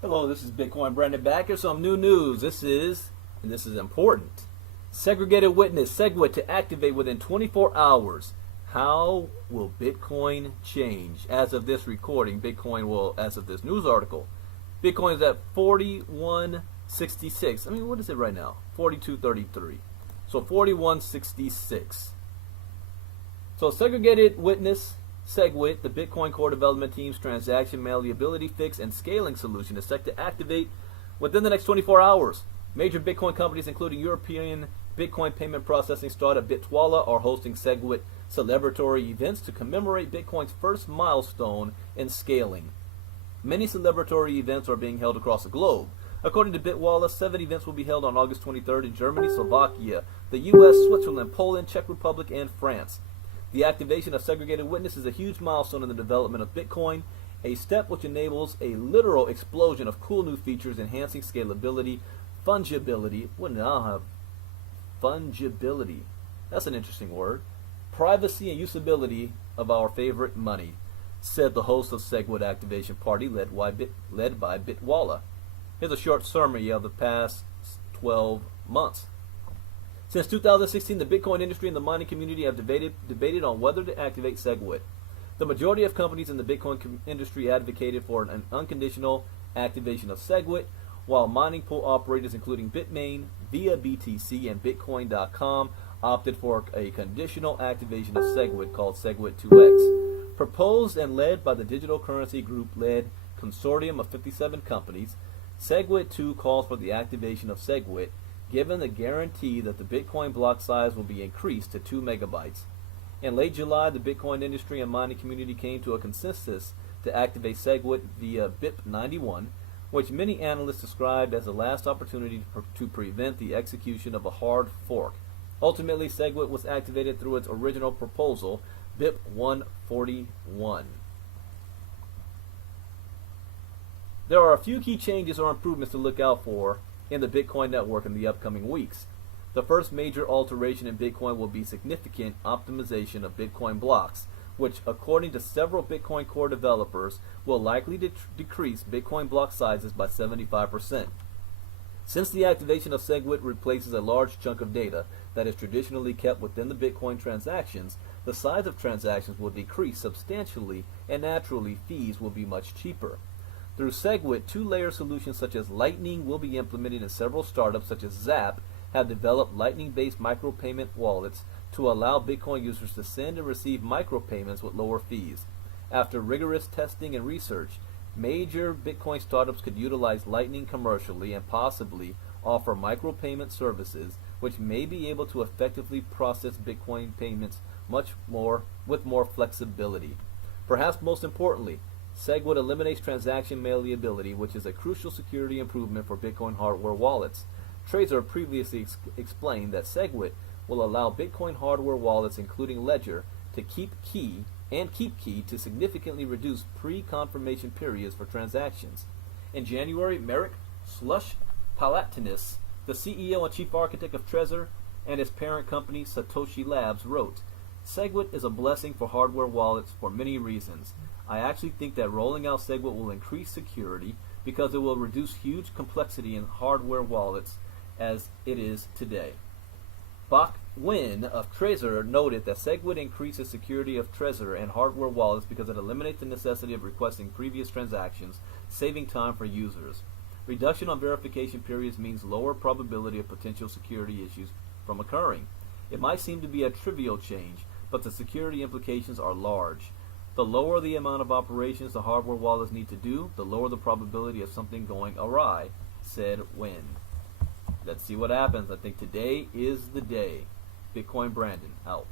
Hello, this is Bitcoin Brandon back. Here's some new news. This is important. Segregated witness, SegWit, to activate within 24 hours. How will Bitcoin change? As of this recording, Bitcoin will, as of this news article, Bitcoin is at 41.66. I mean, what is it right now? 42.33. So 41.66. So segregated witness, SegWit, the Bitcoin core development team's transaction malleability fix and scaling solution, is set to activate within the next 24 hours. Major Bitcoin companies, including European Bitcoin payment processing startup Bitwala, are hosting SegWit celebratory events to commemorate Bitcoin's first milestone in scaling. Many celebratory events are being held across the globe. According to Bitwala, 7 events will be held on August 23rd in Germany, Slovakia, the US, Switzerland, Poland, Czech Republic, and France. The activation of segregated witness is a huge milestone in the development of Bitcoin, a step which enables a literal explosion of cool new features enhancing scalability, fungibility. What now have fungibility? That's an interesting word. Privacy and usability of our favorite money, said the host of SegWit Activation Party led by Bitwala. Here's a short summary of the past 12 months. Since 2016, the Bitcoin industry and the mining community have debated on whether to activate SegWit. The majority of companies in the Bitcoin industry advocated for an unconditional activation of SegWit, while mining pool operators including Bitmain, Via BTC, and Bitcoin.com opted for a conditional activation of SegWit called SegWit 2X. Proposed and led by the digital currency group-led consortium of 57 companies, SegWit 2 calls for the activation of SegWit, given the guarantee that the Bitcoin block size will be increased to 2 megabytes. In late July, the Bitcoin industry and mining community came to a consensus to activate SegWit via BIP91, which many analysts described as the last opportunity to prevent the execution of a hard fork. Ultimately, SegWit was activated through its original proposal, BIP141. There are a few key changes or improvements to look out for in the Bitcoin network in the upcoming weeks. The first major alteration in Bitcoin will be significant optimization of Bitcoin blocks, which, according to several Bitcoin core developers, will likely decrease Bitcoin block sizes by 75%. Since the activation of SegWit replaces a large chunk of data that is traditionally kept within the Bitcoin transactions, the size of transactions will decrease substantially, and naturally fees will be much cheaper. Through SegWit, 2-layer solutions such as Lightning will be implemented, and several startups such as Zap have developed Lightning-based micropayment wallets to allow Bitcoin users to send and receive micropayments with lower fees. After rigorous testing and research, major Bitcoin startups could utilize Lightning commercially and possibly offer micropayment services which may be able to effectively process Bitcoin payments with more flexibility. Perhaps most importantly, SegWit eliminates transaction malleability, which is a crucial security improvement for Bitcoin hardware wallets. Trezor previously explained that SegWit will allow Bitcoin hardware wallets, including Ledger, to keep key to significantly reduce pre-confirmation periods for transactions. In January, Marek Slush-Palatinis, the CEO and chief architect of Trezor and its parent company Satoshi Labs, wrote, "SegWit is a blessing for hardware wallets for many reasons. I actually think that rolling out SegWit will increase security because it will reduce huge complexity in hardware wallets as it is today." Bach Nguyen of Trezor noted that SegWit increases security of Trezor and hardware wallets because it eliminates the necessity of requesting previous transactions, saving time for users. Reduction on verification periods means lower probability of potential security issues from occurring. It might seem to be a trivial change, but the security implications are large. The lower the amount of operations the hardware wallets need to do, the lower the probability of something going awry, said Nguyen. Let's see what happens. I think today is the day. Bitcoin Brandon, out.